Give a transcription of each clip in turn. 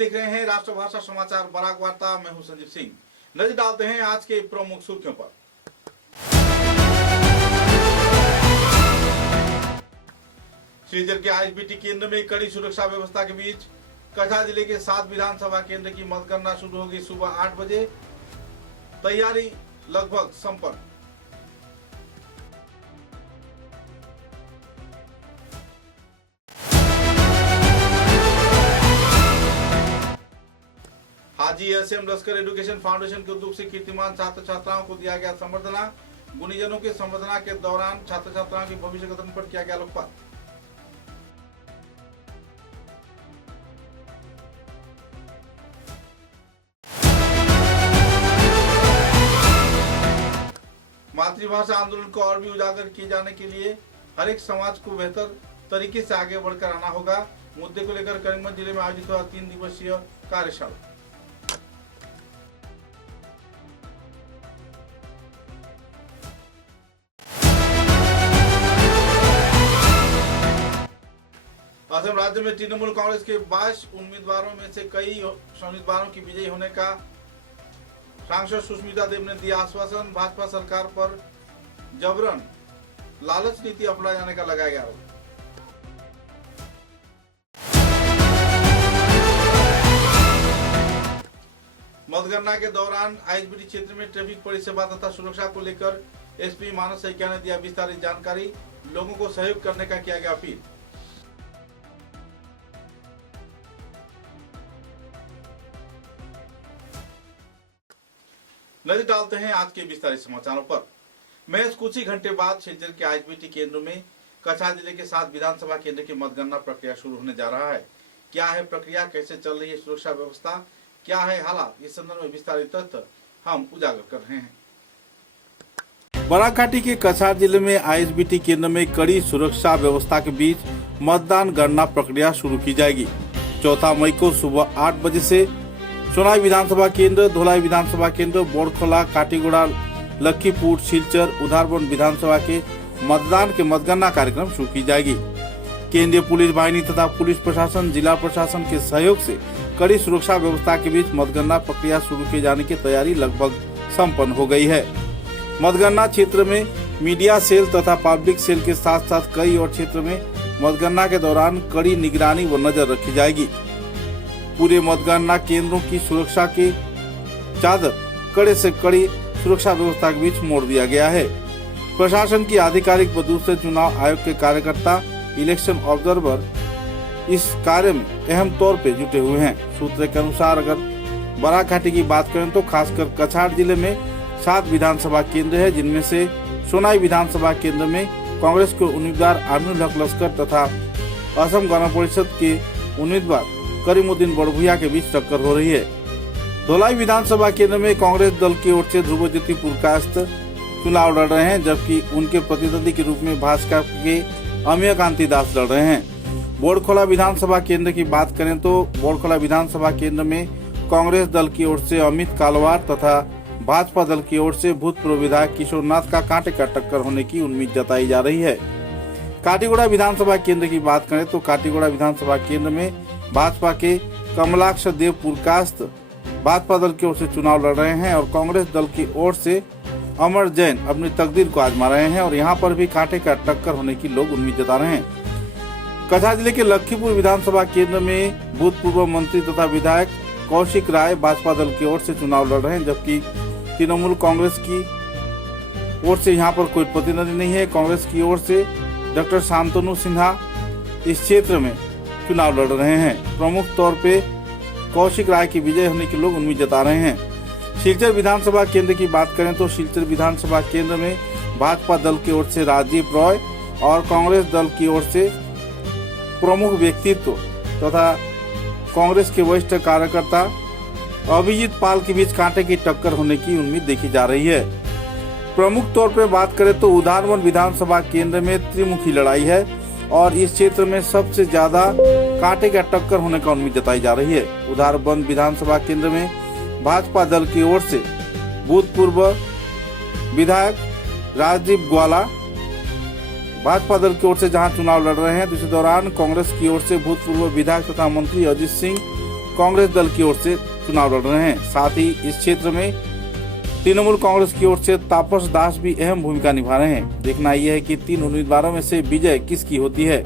देख रहे हैं राष्ट्रभाषा समाचार बराक वार्ता। मैं हूं संजीव सिंह। नजर डालते हैं आज के प्रमुख सुर्खियों पर। श्रीजर के आईएसबीटी केंद्र में कड़ी सुरक्षा व्यवस्था के बीच कछार जिले के 7 विधानसभा केंद्र की मतगणना शुरू होगी सुबह 8 बजे। तैयारी लगभग संपन्न। हाजी एसएम लश्कर एजुकेशन फाउंडेशन के उद्योग से कीर्तिमान छात्र छात्राओं को दिया गया संवर्धना। गुणीजनों के संवर्धना के दौरान छात्र छात्राओं के भविष्य गठन पर किया गया लोकपाल। मातृभाषा आंदोलन को और भी उजागर किए जाने के लिए हर एक समाज को बेहतर तरीके से आगे बढ़कर आना होगा। मुद्दे को लेकर करीमगंज जिले में आयोजित हुआ 3 दिवसीय कार्यशाला। असम राज्य में तृणमूल कांग्रेस के 22 उम्मीदवारों में से कई उम्मीदवारों की विजयी होने का सांसद सुष्मिता देव ने दिया आश्वासन। भाजपा सरकार पर जबरन लालच नीति अपनाए जाने का लगाया गया आरोप। मतगणना के दौरान आईएसबीटी क्षेत्र में ट्रैफिक परिसेवा तथा सुरक्षा को लेकर एसपी मानस सैकिया ने दिया विस्तारित जानकारी। लोगों को सहयोग करने का किया गया अपील। नजर डालते हैं आज के विस्तारित समाचारों पर। महज कुछ ही घंटे बाद श्रीजर के आईएसबीटी केंद्र में कछार जिले के 7 विधानसभा केंद्र की मतगणना प्रक्रिया शुरू होने जा रहा है। क्या है प्रक्रिया, कैसे चल रही है सुरक्षा व्यवस्था, क्या है हालात, इस संदर्भ में विस्तारित तथ्य हम उजागर कर रहे हैं। बराक घाटी के कछार जिले में आईएसबीटी केंद्र में कड़ी सुरक्षा व्यवस्था के बीच मतदान गणना प्रक्रिया शुरू की जाएगी। 4 मई को सुबह 8 बजे से सोनाई विधानसभा केंद्र, धोलाई विधानसभा केंद्र, बोड़खोला, काटीगुड़ा, लखीपुर, सिलचर, उधारबन विधानसभा के मतदान के मतगणना कार्यक्रम शुरू की जाएगी। केंद्रीय पुलिस बाहिनी तथा पुलिस प्रशासन, जिला प्रशासन के सहयोग से कड़ी सुरक्षा व्यवस्था के बीच मतगणना प्रक्रिया शुरू किए जाने की तैयारी लगभग संपन्न हो गई है। मतगणना क्षेत्र में मीडिया सेल तथा पब्लिक सेल के साथ साथ कई और क्षेत्र में मतगणना के दौरान कड़ी निगरानी व नजर रखी जाएगी। पूरे मतगणना केंद्रों की सुरक्षा की चादर कड़े से कड़ी सुरक्षा व्यवस्था के बीच मोड़ दिया गया है। प्रशासन की आधिकारिक व दूसरे चुनाव आयोग के कार्यकर्ता, इलेक्शन ऑब्जर्वर इस कार्य में अहम तौर पे जुटे हुए हैं। सूत्र के अनुसार अगर बराक घाटी की बात करें तो खासकर कछार जिले में 7 विधानसभा केंद्र है, जिनमें से सोनाई विधानसभा केंद्र में कांग्रेस के उम्मीदवार आमिनुल हक लश्कर तथा असम गण परिषद के उम्मीदवार करीमुद्दीन बड़भुइया के बीच टक्कर हो रही है। धोलाई विधानसभा केंद्र में कांग्रेस दल की ओर से ध्रुवज्योति पुरकायस्थ चुनाव लड़ रहे हैं, जबकि उनके प्रतिद्वंदी के रूप में भाजपा के अमेय कांति दास लड़ रहे हैं। बोड़खोला विधानसभा केंद्र की बात करें तो बोड़खोला विधानसभा केंद्र में कांग्रेस दल की ओर से अमित कालवार तथा भाजपा दल की ओर से भूतपूर्व विधायक किशोरनाथ का कांटे का टक्कर होने की उम्मीद जताई जा रही है। काटीगुड़ा विधानसभा केंद्र की बात करें तो काटीगुड़ा विधानसभा केंद्र में भाजपा के कमलाक्ष देव पुरकायस्थ भाजपा दल की ओर से चुनाव लड़ रहे हैं और कांग्रेस दल की ओर से अमर जैन अपनी तकदीर को आजमा रहे हैं और यहां पर भी कांटे का टक्कर होने की लोग उम्मीद जता रहे हैं। कछार जिले के लखीपुर विधानसभा केंद्र में भूतपूर्व मंत्री तथा विधायक कौशिक राय भाजपा दल की ओर से चुनाव लड़ रहे हैं, जबकि तृणमूल कांग्रेस की ओर से यहाँ पर कोई प्रतिनिधि नहीं है। कांग्रेस की ओर से डॉक्टर शांतनु सिन्हा इस क्षेत्र में चुनाव लड़ रहे हैं। प्रमुख तौर पे कौशिक राय की विजय होने की लोग उम्मीद जता रहे हैं। सिलचर विधानसभा केंद्र की बात करें तो सिलचर विधानसभा केंद्र में भाजपा दल की ओर से राजीव रॉय और कांग्रेस दल की ओर से प्रमुख व्यक्तित्व तथा कांग्रेस के वरिष्ठ कार्यकर्ता अभिजीत पाल के बीच कांटे की टक्कर होने की उम्मीद देखी जा रही है। प्रमुख तौर पर बात करें तो उधारबन विधानसभा केंद्र में त्रिमुखी लड़ाई है और इस क्षेत्र में सबसे ज्यादा कांटे का टक्कर होने का उम्मीद जताई जा रही है। उधारबन विधानसभा केंद्र में भाजपा दल की ओर से भूतपूर्व विधायक राजीव ग्वाला भाजपा दल की ओर से जहां चुनाव लड़ रहे हैं, दूसरे दौरान कांग्रेस की ओर से भूतपूर्व विधायक तथा मंत्री अजीत सिंह कांग्रेस दल की ओर से चुनाव लड़ रहे हैं। साथ ही इस क्षेत्र में तृणमूल कांग्रेस की ओर से तापस दास भी अहम भूमिका निभा रहे हैं। देखना यह है कि 3 उम्मीदवारों में से विजय किसकी होती है।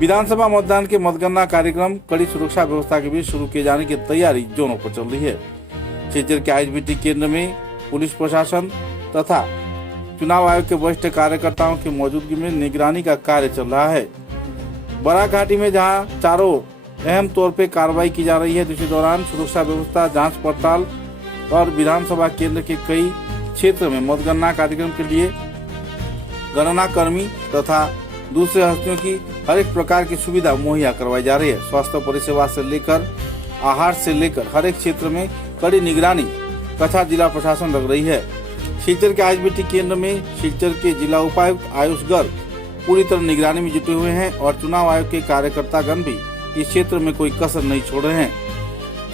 विधानसभा मतदान के मतगणना कार्यक्रम कड़ी सुरक्षा व्यवस्था के बीच शुरू किए जाने की तैयारी जोरों पर चल रही है। सिलचर के आईएसबीटी केंद्र में पुलिस प्रशासन तथा चुनाव आयोग के वरिष्ठ कार्यकर्ताओं की मौजूदगी में निगरानी का कार्य चल रहा है। बराक घाटी में जहां चारों अहम तौर पे कार्रवाई की जा रही है, दूसरे दौरान सुरक्षा व्यवस्था, जांच पड़ताल और विधानसभा केंद्र के कई क्षेत्र में मतगणना कार्यक्रम के लिए गणना कर्मी तथा दूसरे हस्तियों की हर एक प्रकार की सुविधा मुहैया करवाई जा रही है। स्वास्थ्य परिसेवा से लेकर आहार से लेकर हर एक क्षेत्र में कड़ी निगरानी कछार जिला प्रशासन रख रही है। सिलचर के आईएसबीटी केंद्र में सिलचर के जिला उपायुक्त आयुष गर्ग पूरी तरह निगरानी में जुटे हुए हैं और चुनाव आयोग के कार्यकर्तागण भी इस क्षेत्र में कोई कसर नहीं छोड़ रहे हैं।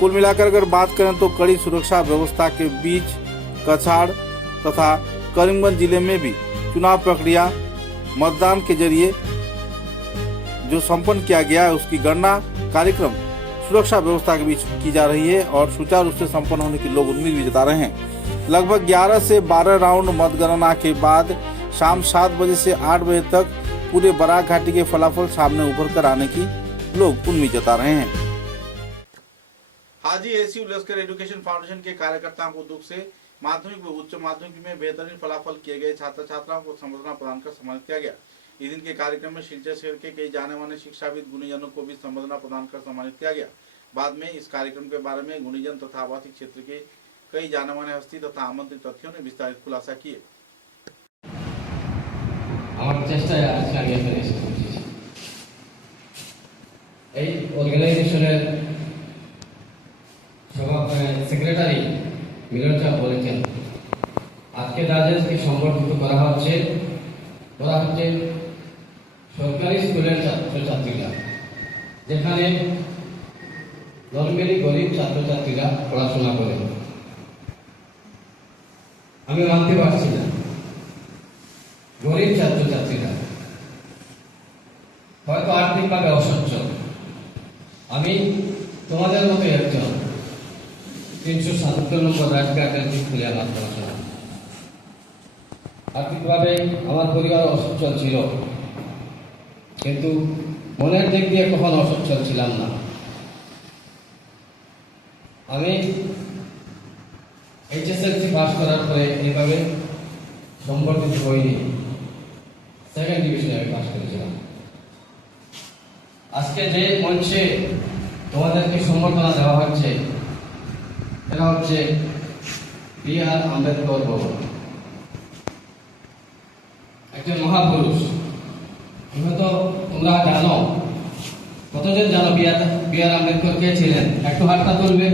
कुल मिलाकर अगर बात करें तो कड़ी सुरक्षा व्यवस्था के बीच कछार तथा करीमगंज जिले में भी चुनाव प्रक्रिया मतदान के जरिए जो संपन्न किया गया है उसकी गणना कार्यक्रम सुरक्षा व्यवस्था के बीच की जा रही है और सुचारू रूप से संपन्न होने की लोग उम्मीद भी जता रहे हैं। लगभग 11 से 12 राउंड मतगणना के बाद शाम 7 बजे से 8 बजे तक पूरे बराक घाटी के फलाफल सामने उभर कर आने की लोग उम्मीद जता रहे हैं। हाजी एसी लश्कर एजुकेशन फाउंडेशन के कार्यकर्ताओं को दुख से माध्यमिक व उच्च माध्यमिक में बेहतरीन फलाफल किए गए छात्र छात्राओं को संबर्धना प्रदान कर सम्मानित किया गया। इस दिन के कार्यक्रम में सिलचर शहर के कई जाने माने शिक्षाविद गुणीजनों को भी संबर्धना प्रदान कर सम्मानित किया गया। बाद में इस कार्यक्रम के बारे में गुणीजन तथा आवासीय क्षेत्र के कई जाने माने हस्ती तथा आमंत्रित तथ्यों ने विस्तारित खुलासा किए। সেক্রেটারি মিলন সাহেব বলেছেন আজকে যাদেরকে সম্বর্ধিত করা হচ্ছে সরকারি স্কুলের ছাত্রছাত্রীরা, যেখানে নর্মালি গরিব ছাত্রছাত্রীরা পড়াশোনা করে। আমি মানতে পারছি না গরিব ছাত্রছাত্রীরা হয়তো আর্থিকভাবে অসচ্ছল। আমি তোমাদের মতো একজন 377 নম্বর রাজঘাটের স্কুলে আমার পড়াশোনা। আর্থিকভাবে আমার পরিবার অসচ্ছল ছিল, কিন্তু মনের দিক দিয়ে কখনো অসচ্ছল ছিলাম না। আমি এইচএসএলসি পাস করার পরে এইভাবে সম্বর্ধিত হইনি, 2nd ডিভিশনে আমি পাস করেছিলাম। আজকে যে মঞ্চে তোমাদেরকে সম্বর্ধনা দেওয়া হচ্ছে এরা হচ্ছে বি.আর. আম্বেদকর বাবু, একজন মহাপুরুষ। হয়তো তোমরা জানো, কতজন জানো বি.আর. আম্বেদকর কে ছিলেন? একটু হাতটা তুলবে।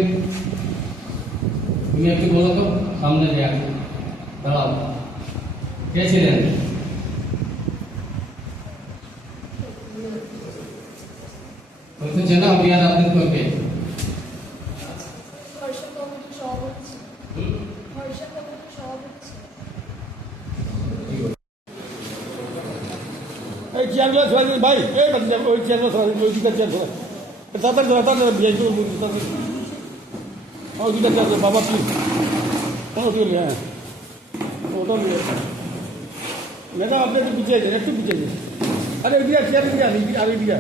তুমি একটু বলো তো, সামনে যে দাঁড়াও, কে ছিলেন? হয়তো চেনা বি.আর. আম্বেদকরকে। भाई बाबा प्लीज मैडम अपने तो पीछे एक पीछे अरे दिया चेयर दिया आगे दिया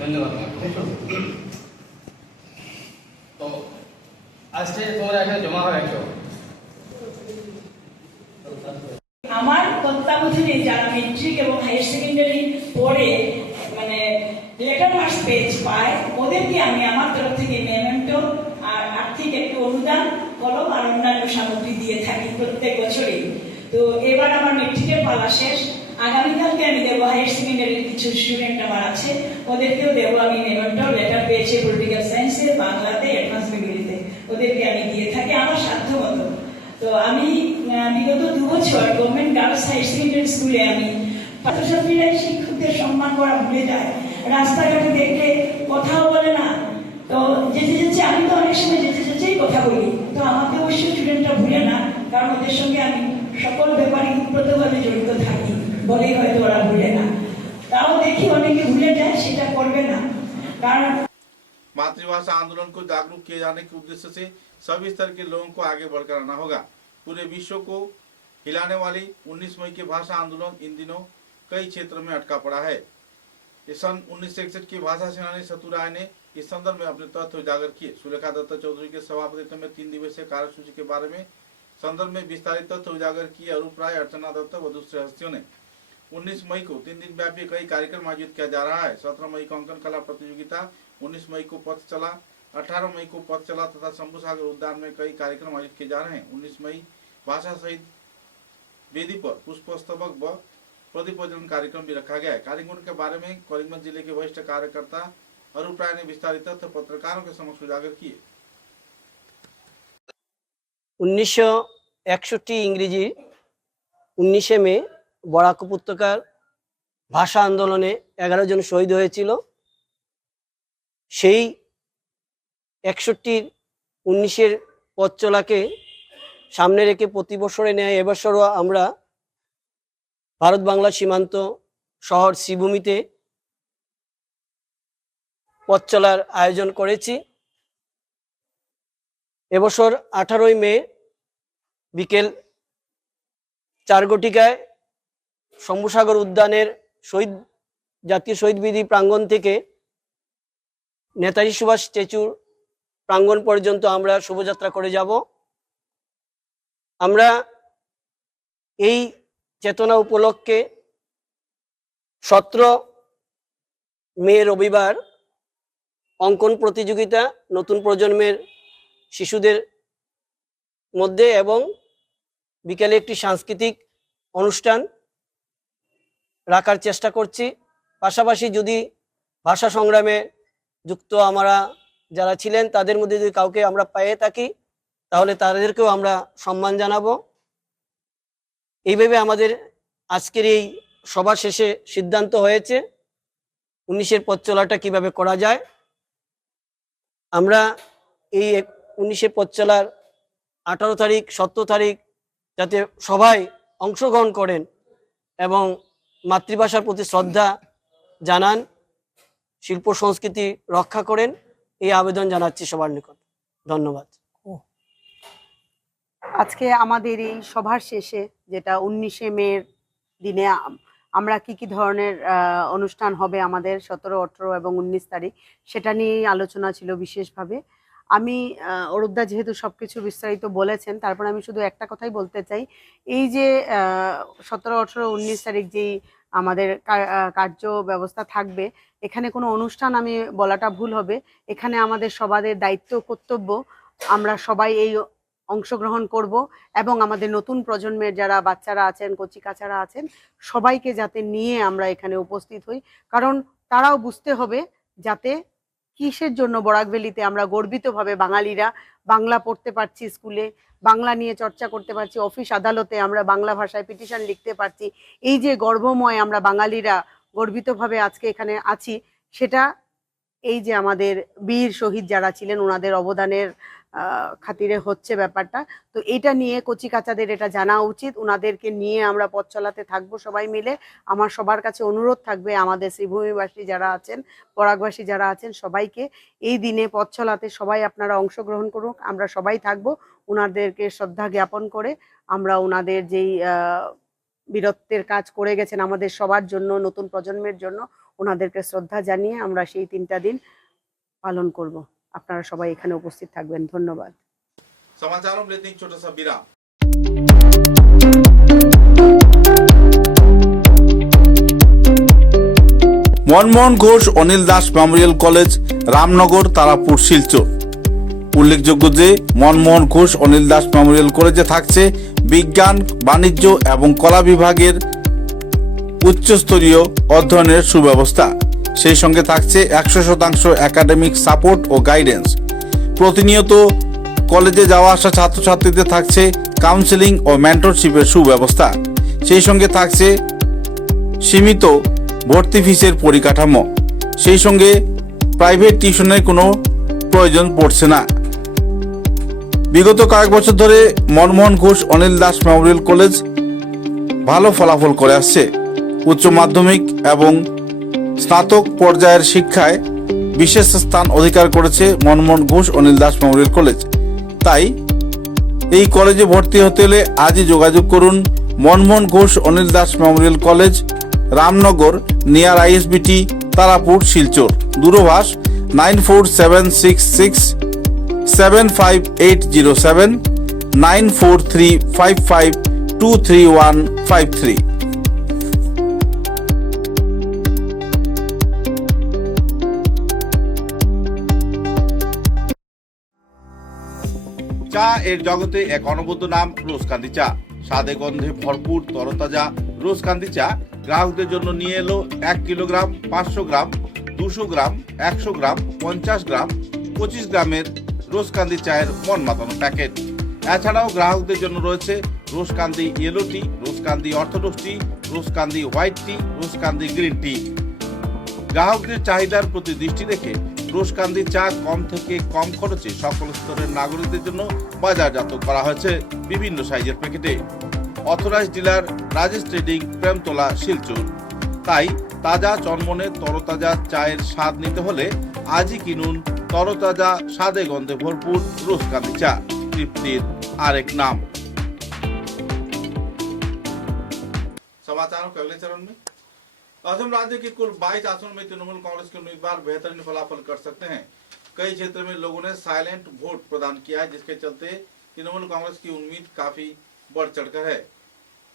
ধন্যবাদ। তো আজকে তোমরা এখানে জমা হয়েছো, আমার তত্ত্বাবধানে যারা মেট্রিক এবং হায়ার সেকেন্ডারি পড়ে মানে লেটার মার্কস পেজ পায় ওদেরকে আমি আমার তরফ থেকে মেমেন্টো আর আর্থিক একটু অনুদান, কলম আর অন্যান্য সামগ্রী দিয়ে থাকি প্রত্যেক বছরই। তো এবার আমার মেট্রিকের পালা শেষ, আগামীকালকে আমি দেবো হায়ার সেকেন্ডারির কিছু স্টুডেন্ট আমার আছে, ওদেরকেও দেবো আমি মেমেন্টো। লেটার পেয়েছে পলিটিক্যাল সায়েন্সে, বাংলাতে, অ্যাডভান্স ডিগ্রিতে, ওদেরকে আমি দিয়ে থাকি আমার সাধ্য মতো। তো আমি বিগত 2 বছর গভর্নমেন্ট গার্লস হায়ার সেকেন্ডারি স্কুলে আমি ছাত্রছাত্রীরা শিক্ষকদের সম্মান করা ভুলে যায়, রাস্তাঘাটে দেখলে কথাও বলে না। তো যেতে যেতে আমি তো অনেক সময় যেতে যেতেই কথা বলি, তো আমাকে অবশ্যই স্টুডেন্টরা ভুলে না, কারণ ওদের সঙ্গে আমি সকল ব্যাপারে ওতপ্রোতভাবে জড়িত থাকি বলেই হয়তো ওরা ভুলে না। তাও দেখি অনেকে ভুলে যায়, সেটা করবে না। कारण मातृभाषा आंदोलन को जागरूक किए जाने के उद्देश्य से सभी स्तर के लोगों को आगे बढ़कर आना होगा। पूरे विश्व को हिलाने वाली 19 मई के भाषा आंदोलन इन दिनों कई क्षेत्रों में अटका पड़ा है। इस सन 1961 की भाषा सेनानी सतु राय ने इस संदर्भ में अपने तथ्य उजागर किए। सुलेखा दत्ता चौधरी के सभापतित्व में 3 दिवसीय कार्यसूची के बारे में संदर्भ में विस्तारित तथ्य उजागर किए। अरूप राय, अर्चना दत्ता व दूसरे हस्तियों ने 19 मई को 3 दिन व्यापी कई कार्यक्रम आयोजित किया जा रहा है। 17 मई को अंकन कला प्रतियोगिता, 19 मई को पथ चला, 18 मई को पथ चला तथा शंभू सागर उद्यान में कई कार्यक्रम आयोजित किए जा रहे हैं। 19 मई भाषा सहित वेदी पर पुष्पस्तबक व प्रदीप प्रज्वलन कार्यक्रम भी रखा गया है। कार्यक्रम के बारे में करीमगंज जिले के वरिष्ठ कार्यकर्ता अरूप राय ने विस्तारित तथ्य पत्रकारों के समक्ष उजागर किए। 1961 इंग्रेजी 19 মে বরাক উপত্যকার ভাষা আন্দোলনে 11 জন শহীদ হয়েছিল। সেই 61-19 পথ চলাকে সামনে রেখে প্রতি বছরে নেয় এবছরও আমরা ভারত বাংলা সীমান্ত শহর শ্রীভূমিতে পথ চলার আয়োজন করেছি। এবছর 18 মে বিকেল 4 ঘটিকায় শম্ভুসাগর উদ্যানের জাতীয় শহীদ বেদি প্রাঙ্গণ থেকে নেতাজি সুভাষ স্ট্যাচুর প্রাঙ্গণ পর্যন্ত আমরা শোভাযাত্রা করে যাব। আমরা এই চেতনা উপলক্ষে 17 মে রবিবার অঙ্কন প্রতিযোগিতা নতুন প্রজন্মের শিশুদের মধ্যে এবং বিকেলে একটি সাংস্কৃতিক অনুষ্ঠান রাখার চেষ্টা করছি। পাশাপাশি যদি ভাষা সংগ্রামে যুক্ত আমরা যারা ছিলেন তাদের মধ্যে যদি কাউকে আমরা পেয়ে থাকি তাহলে তাদেরকেও আমরা সম্মান জানাবো। এইভাবে আমাদের আজকের এই সভা শেষে সিদ্ধান্ত হয়েছে 19-এর পথ চলাটা কিভাবে করা যায়। আমরা এই 19-এর পথ চলার 18 তারিখ 17 তারিখ যাতে সবাই অংশগ্রহণ করেন এবং মাতৃভাষার প্রতি শ্রদ্ধা জানান, শিল্প সংস্কৃতি রক্ষা করেন, এই আবেদন জানাচ্ছি সবার নিকট। ধন্যবাদ। আজকে আমাদের এই সভার শেষে যেটা 19 মের দিনে আমরা কি ধরনের অনুষ্ঠান হবে আমাদের 17, 18 এবং 19 তারিখ সেটা নিয়েই আলোচনা ছিল বিশেষভাবে। আমি অরূপদা যেহেতু সবকিছু বিস্তারিত বলেছেন, তারপর আমি শুধু একটা কথাই বলতে চাই, এই যে 17, 18, 19 তারিখ যেই আমাদের কার্য ব্যবস্থা থাকবে, এখানে কোনো অনুষ্ঠান আমি বলাটা ভুল হবে। এখানে আমাদের সবাদের দায়িত্ব কর্তব্য আমরা সবাই এই অংশগ্রহণ করব এবং আমাদের নতুন প্রজন্মের যারা বাচ্চারা আছেন, কচি কাচারা আছেন, সবাইকে যাতে নিয়ে আমরা এখানে উপস্থিত হই। কারণ তারাও বুঝতে হবে যাতে কিসের জন্য বরাক ভ্যালিতে আমরা গর্বিতভাবে বাঙালিরা বাংলা পড়তে পারছি, স্কুলে বাংলা নিয়ে চর্চা করতে পারছি, অফিস আদালতে আমরা বাংলা ভাষায় পিটিশন লিখতে পারছি। এই যে গর্বময় আমরা বাঙালিরা গর্বিতভাবে আজকে এখানে আছি, সেটা এই যে আমাদের বীর শহীদ যারা ছিলেন ওনাদের অবদানের খাতিরে হচ্ছে ব্যাপারটা। তো এটা নিয়ে কচি কাচাদের এটা জানা উচিত, ওনাদেরকে নিয়ে আমরা পথ চলাতে থাকবো সবাই মিলে। আমার সবার কাছে অনুরোধ থাকবে আমাদের শ্রীভূমিবাসী যারা আছেন, বরাকবাসী যারা আছেন, সবাইকে এই দিনে পথ চলাতে সবাই আপনারা অংশগ্রহণ করুন। আমরা সবাই থাকবো, ওনাদেরকে শ্রদ্ধা জ্ঞাপন করে আমরা ওনাদের যেই বীরত্বের কাজ করে গেছেন আমাদের সবার জন্য, নতুন প্রজন্মের জন্য, ওনাদেরকে শ্রদ্ধা জানিয়ে আমরা সেই 3টা দিন পালন করব। আপনারা সবাই এখানে উপস্থিত থাকবেন। ধন্যবাদ। समाचारों में लेते हैं छोटा सा विराम। Manmohan Ghosh Anil Das memorial college, Ramnagar, Tarapur, Silchar. উল্লেখযোগ্য যে মনমোহন ঘোষ অনিল দাস মেমোরিয়াল কলেজে থাকছে বিজ্ঞান, বাণিজ্য এবং কলা বিভাগের উচ্চস্তরীয় অধ্যয়নের সুব্যবস্থা। সেই সঙ্গে থাকছে 100% একাডেমিক সাপোর্ট ও গাইডেন্স। প্রতিনিয়ত কলেজে যাওয়া আসা ছাত্রছাত্রীদের থাকছে কাউন্সেলিং ও মেন্টরশিপের সুব্যবস্থা। সেই সঙ্গে থাকছে সীমিত ভর্তি ফিসের পরিকাঠামো। সেই সঙ্গে প্রাইভেট টিউশনের কোনো প্রয়োজন পড়ছে না। বিগত কয়েক বছর ধরে মনমোহন ঘোষ অনিল দাস মেমোরিয়াল কলেজ ভালো ফলাফল করে আসছে। উচ্চ মাধ্যমিক এবং স্নাতক পর্যায়ের শিক্ষায় বিশেষ স্থান অধিকার করেছে মনমোহন ঘোষ অনিল দাস মেমোরিয়াল কলেজ। তাই এই কলেজে ভর্তি হতে হলে আজই যোগাযোগ করুন Manmohan Ghosh Anil Das memorial college, Ramnagar, near ISBT, Tarapur, Silchar. দূরভাষ 9476675807 9435523153। চা এর জগতে এক অনবদ্য নাম রোজকান্দি চা। স্বাদে গন্ধে ভরপুর তরতাজা রোজকান্দি চা গ্রাহকদের জন্য নিয়ে এলো 1 কিলোগ্রাম, 500 গ্রাম, 200 গ্রাম, 100 গ্রাম, 50 গ্রাম, 25 গ্রামের রোজকান্দি চায়ের মন মাতানো প্যাকেট। এছাড়াও গ্রাহকদের জন্য রয়েছে রোজকান্দি ইয়েলো টি, রোজকান্দি অর্থোডক্স টি, রোজকান্দি হোয়াইট টি, রোজকান্দি গ্রিন টি। গ্রাহকদের চাহিদার প্রতি দৃষ্টি রেখে রোজকান্দি চা কম থেকে কম খরচে সকল স্তরের নাগরিকদের জন্য বাজারজাত করা হয়েছে বিভিন্ন সাইজের প্যাকেটে। Authorised dealer Rajesh trading, Premtala, Silchar. তাই তাজা চনমনে তরতাজা চায়ের স্বাদ নিতে হলে আজই কিনুন তরতাজা স্বাদে গন্ধে ভরপুর রোজকান্দি চা, তৃপ্তির আরেক নাম। समाचारों के अगले चरण में असम राज्य के कुल 22 आसनों में तृणमूल कांग्रेस के उम्मीदवार बेहतरीन फलाफल कर सकते हैं। कई क्षेत्र में लोगों ने साइलेंट वोट प्रदान किया है, जिसके चलते तृणमूल कांग्रेस की उम्मीद काफी बढ़ चढ़कर है।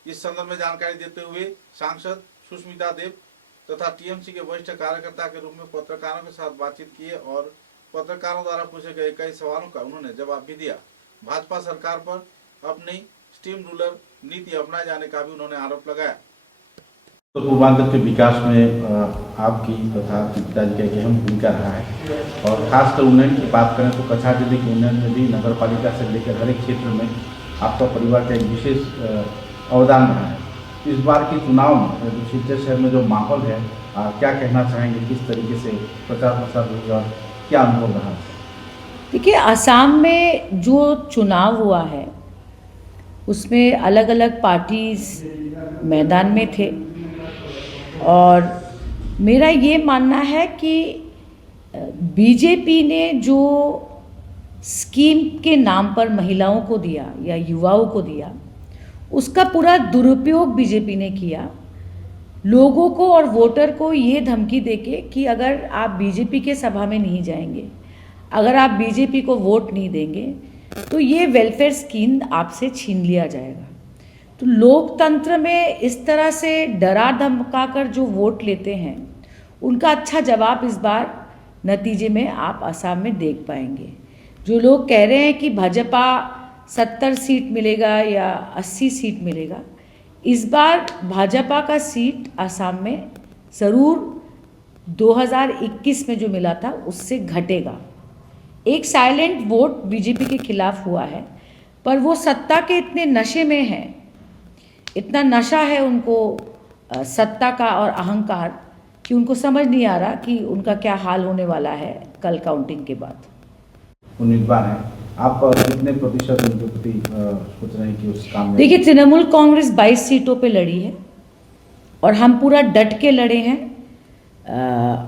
इस संदर्भ में जानकारी देते हुए सांसद सुष्मिता देव तथा टीएमसी के वरिष्ठ कार्यकर्ता के रूप में पत्रकारों के साथ बातचीत किए और पत्रकारों द्वारा पूछे गए कई सवालों का उन्होंने जवाब भी दिया। भाजपा सरकार पर अपनी स्टीम रूलर नीति अपनाए जाने का भी उन्होंने आरोप लगाया। तो पूर्वांचल के विकास में आपकी तथा पिताजी का एक अहम भूमिका रहा है और खासकर उन्नयन की बात करें तो कछार जिले के उन्नयन में भी नगर पालिका से लेकर हर एक क्षेत्र में आपका परिवार का एक विशेष अवदान रहा है। इस बार के चुनाव में शिलचर शहर में जो माहौल है, क्या कहना चाहेंगे, किस तरीके से प्रचार प्रसार हुई और क्या अनुभव रहा? देखिए, आसाम में जो चुनाव हुआ है उसमें अलग अलग पार्टीज मैदान में थे और मेरा ये मानना है कि बीजेपी ने जो स्कीम के नाम पर महिलाओं को दिया या युवाओं को दिया, उसका पूरा दुरुपयोग बीजेपी ने किया। लोगों को और वोटर को ये धमकी देके कि अगर आप बीजेपी के सभा में नहीं जाएंगे, अगर आप बीजेपी को वोट नहीं देंगे तो ये वेलफेयर स्कीम आपसे छीन लिया जाएगा। तो लोकतंत्र में इस तरह से डरा धमका कर जो वोट लेते हैं, उनका अच्छा जवाब इस बार नतीजे में आप असम में देख पाएंगे। जो लोग कह रहे हैं कि भाजपा 70 सीट मिलेगा या 80 सीट मिलेगा, इस बार भाजपा का सीट असम में ज़रूर 2021 में जो मिला था उससे घटेगा। एक साइलेंट वोट बीजेपी के खिलाफ हुआ है, पर वो सत्ता के इतने नशे में हैं, इतना नशा है उनको सत्ता का और अहंकार, कि उनको समझ नहीं आ रहा कि उनका क्या हाल होने वाला है कल काउंटिंग के बाद। उम्मीदवार हैं आप, कितने प्रतिशत उनके प्रति सोच रहे हैं कि उस काम में? देखिए, तृणमूल कांग्रेस 22 सीटों पे लड़ी है और हम पूरा डट के लड़े हैं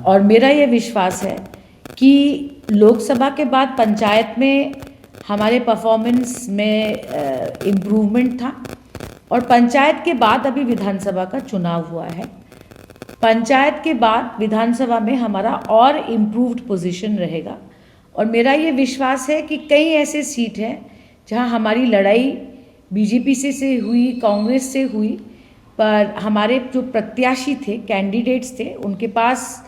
और मेरा ये विश्वास है कि लोकसभा के बाद पंचायत में हमारे परफॉर्मेंस में इम्प्रूवमेंट था और पंचायत के बाद अभी विधानसभा का चुनाव हुआ है। पंचायत के बाद विधानसभा में हमारा और इम्प्रूव्ड पोजीशन रहेगा और मेरा ये विश्वास है कि कई ऐसे सीट हैं जहां हमारी लड़ाई बीजेपी से हुई, कांग्रेस से हुई, पर हमारे जो प्रत्याशी थे, कैंडिडेट्स थे, उनके पास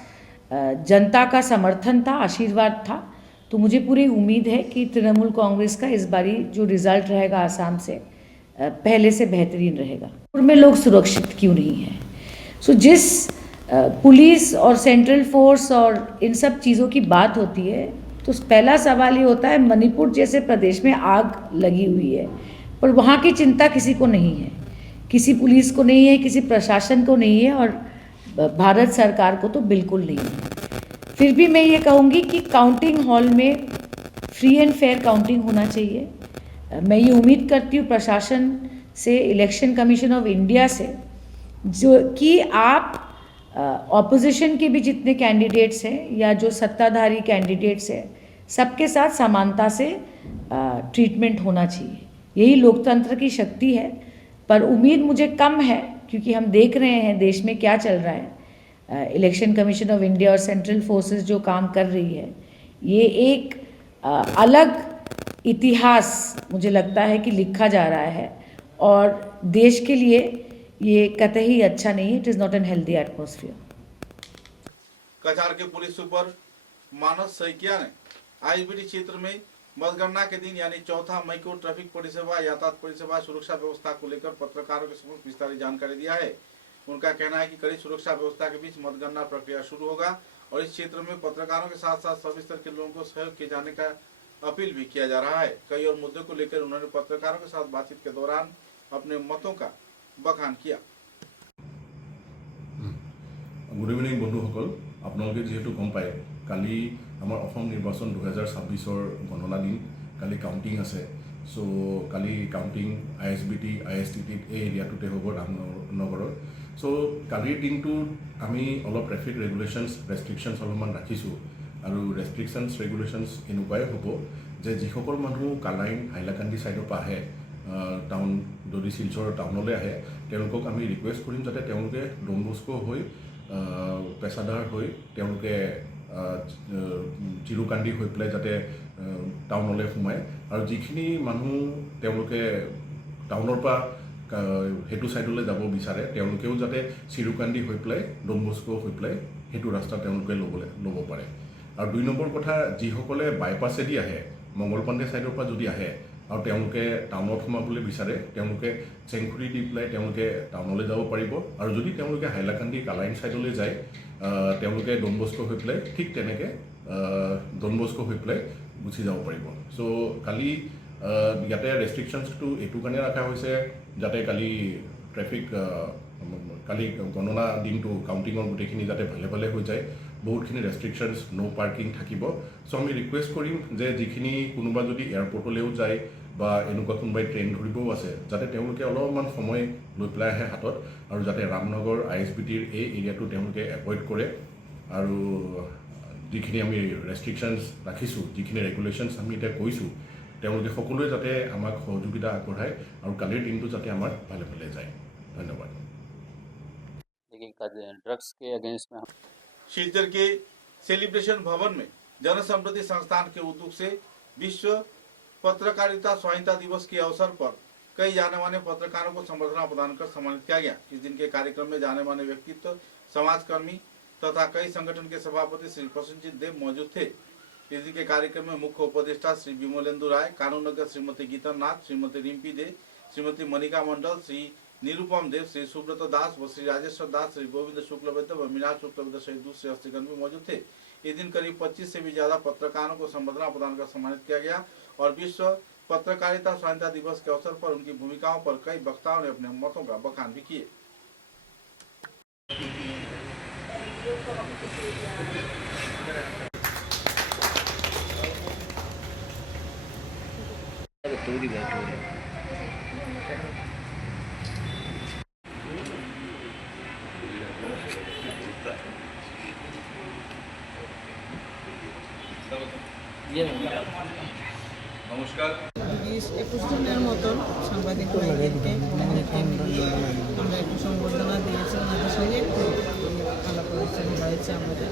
जनता का समर्थन था, आशीर्वाद था। तो मुझे पूरी उम्मीद है कि तृणमूल कांग्रेस का इस बारी जो रिजल्ट रहेगा आसाम से पहले से बेहतरीन रहेगा। में लोग सुरक्षित क्यों नहीं हैं? सो जिस पुलिस और सेंट्रल फोर्स और इन सब चीज़ों की बात होती है तो पहला सवाल ये होता है, मणिपुर जैसे प्रदेश में आग लगी हुई है पर वहाँ की चिंता किसी को नहीं है, किसी पुलिस को नहीं है, किसी प्रशासन को नहीं है और भारत सरकार को तो बिल्कुल नहीं है। फिर भी मैं ये कहूँगी कि काउंटिंग हॉल में फ्री एंड फेयर काउंटिंग होना चाहिए। मैं ये उम्मीद करती हूँ प्रशासन से, इलेक्शन कमीशन ऑफ इंडिया से, जो कि आप ऑपोजिशन के भी जितने कैंडिडेट्स हैं या जो सत्ताधारी कैंडिडेट्स हैं, सबके साथ समानता से ट्रीटमेंट होना चाहिए। यही लोकतंत्र की शक्ति है। पर उम्मीद मुझे कम है, क्योंकि हम देख रहे हैं देश में क्या चल रहा है। इलेक्शन कमीशन ऑफ इंडिया और सेंट्रल फोर्सेस जो काम कर रही है, ये एक अलग इतिहास मुझे लगता है कि लिखा जा रहा है, और देश के लिए ये कतई अच्छा नहीं है। It is not an healthy atmosphere. कछार के पुलिस सुपर मानस सैकिया ने आईबीटी क्षेत्र में मतगणना के दिन यानी 4 मई को ट्रैफिक परिसेवा, यातायात परिसेवा, सुरक्षा व्यवस्था को लेकर पत्रकारों के समक्ष विस्तारित जानकारी दिया है। उनका कहना है कि कड़ी सुरक्षा व्यवस्था के बीच मतगणना प्रक्रिया शुरू होगा और इस क्षेत्र में पत्रकारों के साथ साथ सभी स्तर के लोगों को सहयोग किए जाने का अपील भी किया जा रहा है। कई और मुद्दों को लेकर उन्होंने पत्रकारों के साथ बातचीत के दौरान अपने मतों का बखान किया। गुड इवनिंग बंधुসকল, আপোনালোকে যেহেতু গম পায় কালি আমাৰ অসম নিৰ্বাচন 2026 গণনা দিন, কালি কাউণ্টিং আছে। চ' কালি কাউণ্টিং ISBT ISTT এই এৰিয়াটোতে হ'ব ৰামনগৰৰ। চ' কালিৰ দিনটোত আমি অলপ ট্ৰেফিক ৰেগুলেশ্যনছ ৰেষ্ট্ৰিকশ্যনছ অলপমান ৰাখিছোঁ, আৰু ৰেষ্ট্ৰিকশ্যনছ ৰেগুলেশ্যনছ এনেকুৱাই হ'ব যে যিসকল মানুহ কালাইন হাইলাকান্দি ছাইডৰ পৰা আহে, টাউন যদি শিলচৰ টাউনলৈ আহে, তেওঁলোকক আমি ৰিকুৱেষ্ট কৰিম যাতে তেওঁলোকে ডন বস্কো হৈ পেচাদাৰ হৈ তেওঁলোকে চিৰুকান্দি হৈ পেলাই যাতে টাউনলৈ সোমায়, আৰু যিখিনি মানুহ তেওঁলোকে টাউনৰ পৰা সেইটো ছাইডলৈ যাব বিচাৰে তেওঁলোকেও যাতে চিৰুকান্দি হৈ পেলাই ডন বস্কো হৈ পেলাই সেইটো ৰাস্তা তেওঁলোকে ল'ব পাৰে। আৰু 2 নম্বৰ কথা, যিসকলে বাইপাছেদি আহে, মংগলপাণ্ডে ছাইডৰ পৰা যদি আহে আৰু তেওঁলোকে টাউনত সোমাবলৈ বিচাৰে, তেওঁলোকে চেংখুৰি দি পেলাই তেওঁলোকে টাউনলৈ যাব পাৰিব। আৰু যদি তেওঁলোকে হাইলাকান্দি কালাইন ছাইডলৈ যায়, তেওঁলোকে ডন বস্কো হৈ পেলাই ঠিক তেনেকৈ ডন বস্কো হৈ পেলাই গুচি যাব পাৰিব। চ' কালি ইয়াতে ৰেষ্ট্ৰিকশ্যনছটো এইটো কাৰণে ৰখা হৈছে যাতে কালি ট্ৰেফিক কালি গণনা দিনটো কাউণ্টিঙৰ গোটেইখিনি যাতে ভালে ভালে হৈ যায়। বহুতখিনি ৰেষ্ট্ৰিকশ্যনছ, ন' পাৰ্কিং থাকিব। চ' আমি ৰিকুৱেষ্ট কৰিম যে যিখিনি কোনোবা যদি এয়াৰপৰ্টলৈও যায় বা এনেকুৱা কোনোবাই ট্ৰেইন ধৰিবও আছে, যাতে তেওঁলোকে অলপমান সময় লৈ পেলাই আহে হাতত, আৰু যাতে ৰামনগৰ ISBTৰ এই এৰিয়াটো তেওঁলোকে এভইড কৰে। আৰু যিখিনি আমি ৰেষ্ট্ৰিকশ্যনছ ৰাখিছোঁ, যিখিনি ৰেগুলেশ্যনছ আমি এতিয়া কৈছোঁ, তেওঁলোকে সকলোৱে যাতে আমাক সহযোগিতা আগবঢ়ায় আৰু কালিৰ দিনটো যাতে আমাৰ ভালে ভালে যায়। ধন্যবাদ। ड्रग्स के अगेंस्ट में शिलचर के सेलिब्रेशन भवन में जनसंप्रति संस्थान के उद्योग से विश्व पत्रकारिता स्वाधीनता दिवस के अवसर पर कई जाने माने पत्रकारों को संबर्धना प्रदान कर सम्मानित किया गया। इस दिन के कार्यक्रम में जाने माने व्यक्तित्व, समाजकर्मी तथा कई संगठन के सभापति श्री प्रसन्नजीत देव मौजूद थे। इस दिन के कार्यक्रम में मुख्य उपदेष्टा श्री विमलेंदु राय, कानूनज्ञ श्रीमती गीता नाथ, श्रीमती रिम्पी दे, श्रीमती मनिका मंडल, श्री निरुपम देव, श्री सुब्रत दास व श्री राजेश्वर दास, श्री गोविंद शुक्लवैद्य व मीनाल शुक्लवैद्य सहित दूसरे हस्तिगण भी मौजूद थे। इस दिन करीब 25 से भी ज्यादा पत्रकारों को संबर्धना प्रदान कर सम्मानित किया गया और विश्व पत्रकारिता स्वाधीनता दिवस के अवसर पर उनकी भूमिकाओं पर कई वक्ताओं ने अपने मतों का बखान भी किए। नमस्कार। 20-21 জনের মতন সাংবাদিক ভাইদেরকে আমরা একটু সংবর্ধনা দিয়েছি, ওনাদের সঙ্গে একটু আলাপ আলোচনা হয়েছে আমাদের।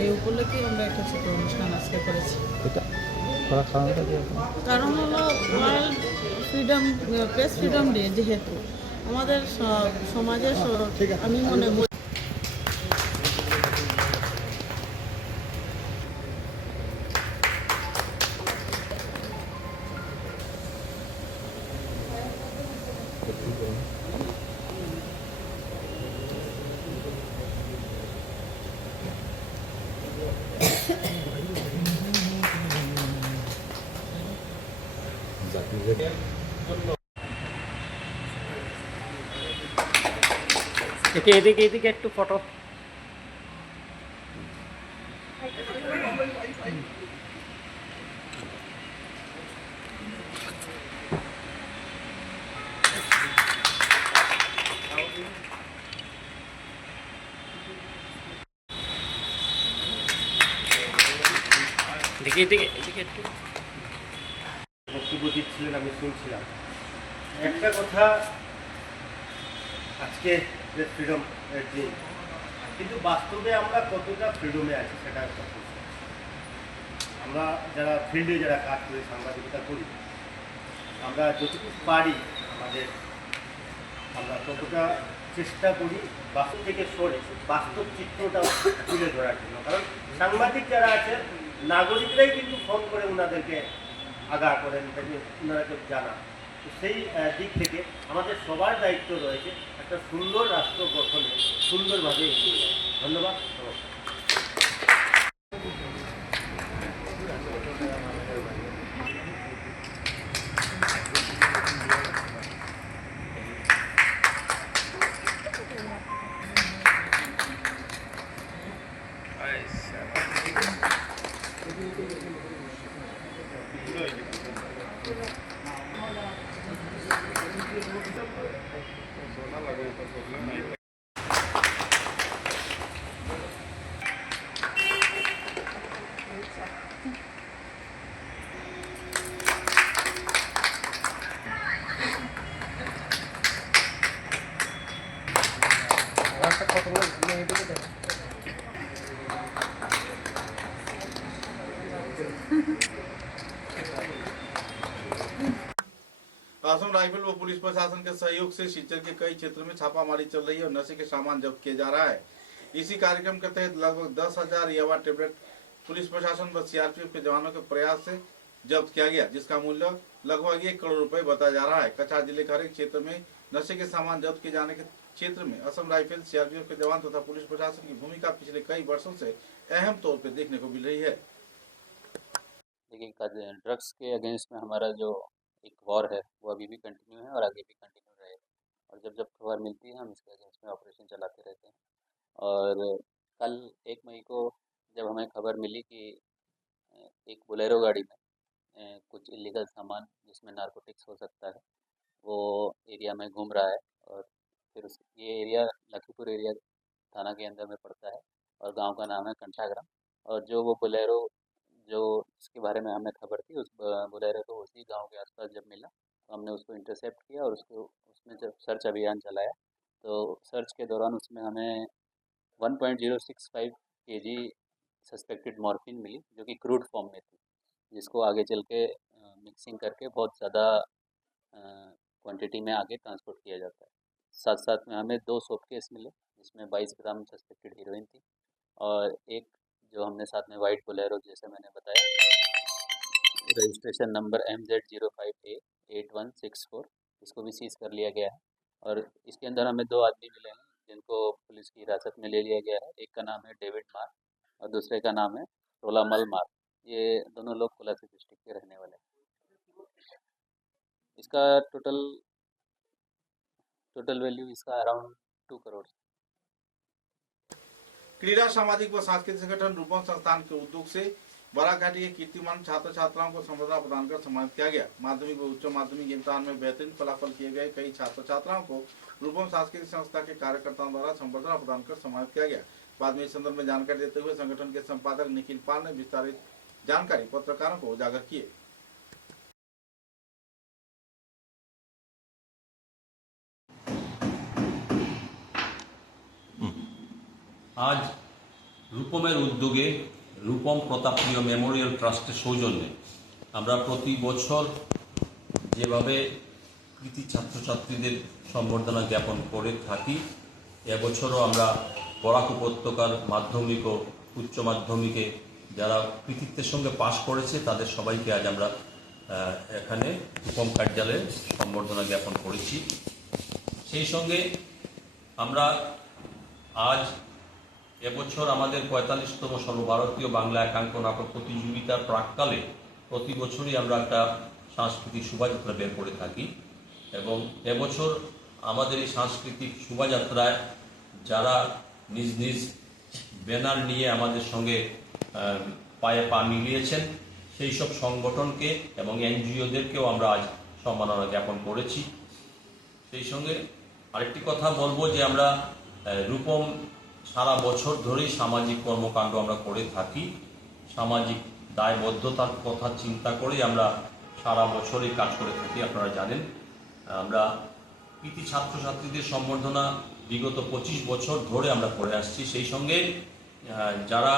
এই উপলক্ষে আমরা একটা ছোট অনুষ্ঠান আজকে করেছি। কারণ হলো world freedom, press freedom day, যেহেতু আমাদের সমাজের আমি মনে করি এদিকে একটু ফটো। বক্তব্য দিচ্ছিলেন, আমি শুনছিলাম। একটা কথা, আজকে যে ফ্রিডম ডে, কিন্তু বাস্তবে আমরা কতটা ফ্রিডমে আছি সেটা একটা প্রশ্ন। আমরা যারা ফিল্ডে যারা কাজ করি, সাংবাদিকতা করি, আমরা যতটুকু পারি আমরা ততটা চেষ্টা করি বাস্তব থেকে সরে বাস্তব চিত্রটা তুলে ধরার জন্য। কারণ সাংবাদিক যারা আছে, নাগরিকরাই কিন্তু ফোন করে ওনাদেরকে আগাহ করেন, ওনারাকে জানান। তো সেই দিক থেকে আমাদের সবার দায়িত্ব রয়েছে একটা সুন্দর রাষ্ট্র গঠনে সুন্দরভাবে এগিয়ে যাওয়া। ধন্যবাদ, নমস্কার। असम राइफल व पुलिस प्रशासन के सहयोग से सिलचर के कई क्षेत्रों में छापामारी चल रही है और नशे के सामान जब्त किया जा रहा है। इसी कार्यक्रम के तहत लगभग 10,000 यावा टेबलेट पुलिस प्रशासन व सीआरपीएफ के जवानों के प्रयास से जब्त किया गया, जिसका मूल्य लगभग 1 करोड़ रुपए बताया जा रहा है। कछार जिले के हर एक क्षेत्र में नशे के सामान जब्त किए जाने के क्षेत्र में असम राइफल, सीआरपीएफ के जवान तथा पुलिस प्रशासन की भूमिका पिछले कई वर्षों से अहम तौर पर देखने को मिल रही है। देखिए, ड्रग्स के अगेंस्ट में हमारा जो एक वॉर है वो अभी भी कंटिन्यू है और आगे भी कंटिन्यू रहेगा। और जब जब खबर मिलती है हम इसके अगेंस्ट में ऑपरेशन चलाते रहते हैं। और कल 1 मई को जब हमें खबर मिली कि एक बोलेरो गाड़ी में कुछ इलीगल सामान जिसमें नारकोटिक्स हो सकता है वो एरिया में घूम रहा है, और फिर ये एरिया लखीपुर एरिया थाना के अंदर में पड़ता है और गांव का नाम है कंठाग्राम। और जो वो बोलेरो जो इसके बारे में हमें खबर थी, उस बोलेरो को उसी गांव के आसपास जब मिला तो हमने उसको इंटरसेप्ट किया और उसमें जब सर्च अभियान चलाया तो सर्च के दौरान उसमें हमें 1.065 kg सस्पेक्टेड मॉर्फिन मिली, जो कि क्रूड फॉर्म में थी, जिसको आगे चल के मिक्सिंग करके बहुत ज़्यादा क्वांटिटी में आगे ट्रांसपोर्ट किया जाता है। साथ साथ में हमें 2 सोप केस मिले, जिसमें 22 ग्राम सस्पेक्टेड हीरोइन थी, और एक जो हमने साथ में वाइट बोलेरो, जैसे मैंने बताया, रजिस्ट्रेशन नंबर MZ05A8164, इसको भी सीज कर लिया गया है। और इसके अंदर हमें 2 आदमी मिले हैं जिनको पुलिस की हिरासत में ले लिया गया है। एक का नाम है डेविड मार और दूसरे का नाम है रोलामल मार। ये दोनों लोग कोलासिब डिस्ट्रिक्ट के रहने वाले हैं। इसका टोटल वैल्यू इसका अराउंड 2 करोड़। क्रीड़ा, सामाजिक व सांस्कृतिक संगठन रूपम संस्थान के उद्योग से बराघाटी के कीर्तिमान छात्र छात्राओं को संबर्धना प्रदान कर सम्मानित किया गया। माध्यमिक व उच्च माध्यमिक इम्तिहान में बेहतरीन फलाफल किए गए कई छात्र छात्राओं को रूपम सांस्कृतिक संस्था के कार्यकर्ताओं द्वारा संबर्धना प्रदान कर सम्मानित किया गया। बाद में इस संदर्भ में जानकारी देते हुए संगठन के संपादक निखिल पाल ने विस्तारित जानकारी पत्रकारों को उजागर किए। আজ রূপমের উদ্যোগে রূপম প্রতাপপ্রিয় মেমোরিয়াল ট্রাস্টের সৌজন্যে আমরা প্রতি বছর যেভাবে কৃতি ছাত্রছাত্রীদের সম্বর্ধনা জ্ঞাপন করে থাকি, এবছরও আমরা বরাক উপত্যকার মাধ্যমিক ও উচ্চ মাধ্যমিকে যারা কৃতিত্বের সঙ্গে পাশ করেছে তাদের সবাইকে আজ আমরা এখানে রূপম কার্যালয়ে সম্বর্ধনা জ্ঞাপন করেছি। সেই সঙ্গে আমরা আজ এবছর আমাদের 45তম সর্বভারতীয় বাংলা একাঙ্ক নাটক প্রতিযোগিতার প্রাক্কালে প্রতি বছরই আমরা একটা সাংস্কৃতিক শোভাযাত্রা বের করে থাকি, এবং এবছর আমাদের এই সাংস্কৃতিক শোভাযাত্রায় যারা নিজ নিজ ব্যানার নিয়ে আমাদের সঙ্গে পায়ে পা মিলিয়েছেন সেই সব সংগঠনকে এবং এনজিওদেরকেও আমরা আজ সম্মাননা জ্ঞাপন করেছি। সেই সঙ্গে আরেকটি কথা বলবো যে আমরা রূপম সারা বছর ধরেই সামাজিক কর্মকাণ্ড আমরা করে থাকি। সামাজিক দায়বদ্ধতার কথা চিন্তা করেই আমরা সারা বছরই কাজ করে থাকি। আপনারা জানেন আমরা কৃতি ছাত্রছাত্রীদের সম্বর্ধনা বিগত 25 বছর ধরে আমরা করে আসছি। সেই সঙ্গে যারা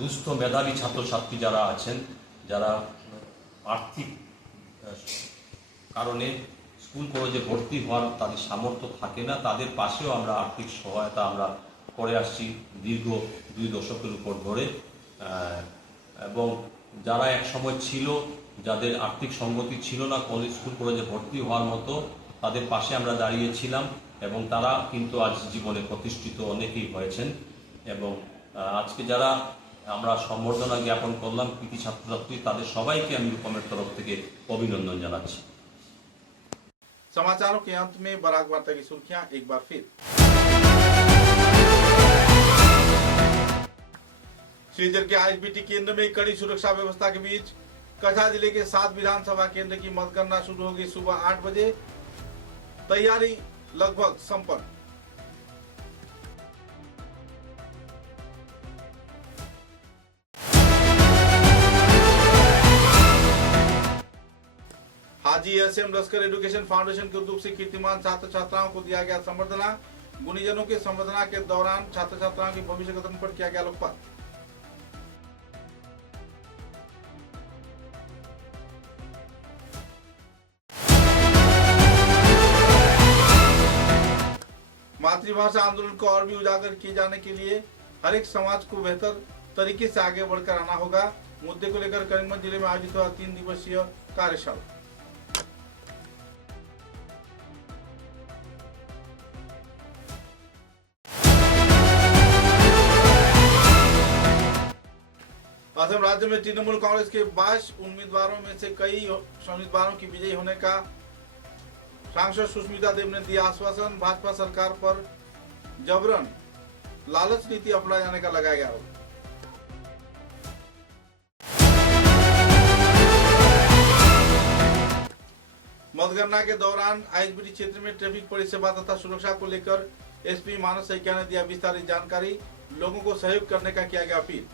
দুস্থ মেধাবী ছাত্রছাত্রী যারা আছেন, যারা আর্থিক কারণে স্কুল কলেজে ভর্তি হওয়ার তাদের সামর্থ্য থাকে না, তাদের পাশেও আমরা আর্থিক সহায়তা আমরা করে আসছি দীর্ঘ 2 দশকের উপর ধরে। এবং যারা এক সময় ছিল, যাদের আর্থিক সঙ্গতি ছিল না কলেজ স্কুল কলেজে ভর্তি হওয়ার মতো, তাদের পাশে আমরা দাঁড়িয়েছিলাম এবং তারা কিন্তু আজ জীবনে প্রতিষ্ঠিত অনেকেই হয়েছেন। এবং আজকে যারা আমরা সম্বর্ধনা জ্ঞাপন করলাম কৃতি ছাত্রছাত্রী, তাদের সবাইকে আমি রূপমের তরফ থেকে অভিনন্দন জানাচ্ছি। समाचारों के अंत में बराक वार्ता की सुर्खियां एक बार फिर। श्रीजर के आईएसबीटी केंद्र में कड़ी सुरक्षा व्यवस्था के बीच कछा जिले के 7 विधानसभा केंद्र की मतगणना शुरू होगी सुबह 8 बजे। तैयारी लगभग संपन्न। हाजी एसएम लश्कर एजुकेशन फाउंडेशन के उद्योग से कीर्तिमान छात्र छात्राओं को दिया गया संवर्धना। गुणीजनों के संवर्धना के दौरान छात्र छात्राओं की भविष्य गठन पर किया गया लोकपाल। मातृभाषा आंदोलन को और भी उजागर किए जाने के लिए हर एक समाज को बेहतर तरीके से आगे बढ़कर आना होगा। मुद्दे को लेकर करीमगंज जिले में आयोजित हुआ 3 दिवसीय कार्यशाला। असम राज्य में तृणमूल कांग्रेस के 22 उम्मीदवारों में से कई उम्मीदवारों की विजयी होने का सांसद सुष्मिता देव ने दिया आश्वासन। भाजपा सरकार पर जबरन लालच नीति अपनाए जाने का लगाया गया आरोप। मतगणना के दौरान आईएसबीटी क्षेत्र में ट्रैफिक पुलिस सेवा तथा सुरक्षा को लेकर एसपी मानस सैकिया ने दिया विस्तारित जानकारी। लोगों को सहयोग करने का किया गया अपील।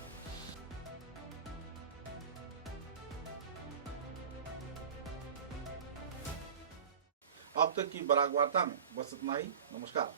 अब तक की बराक वार्ता में बस इतना ही। नमस्कार।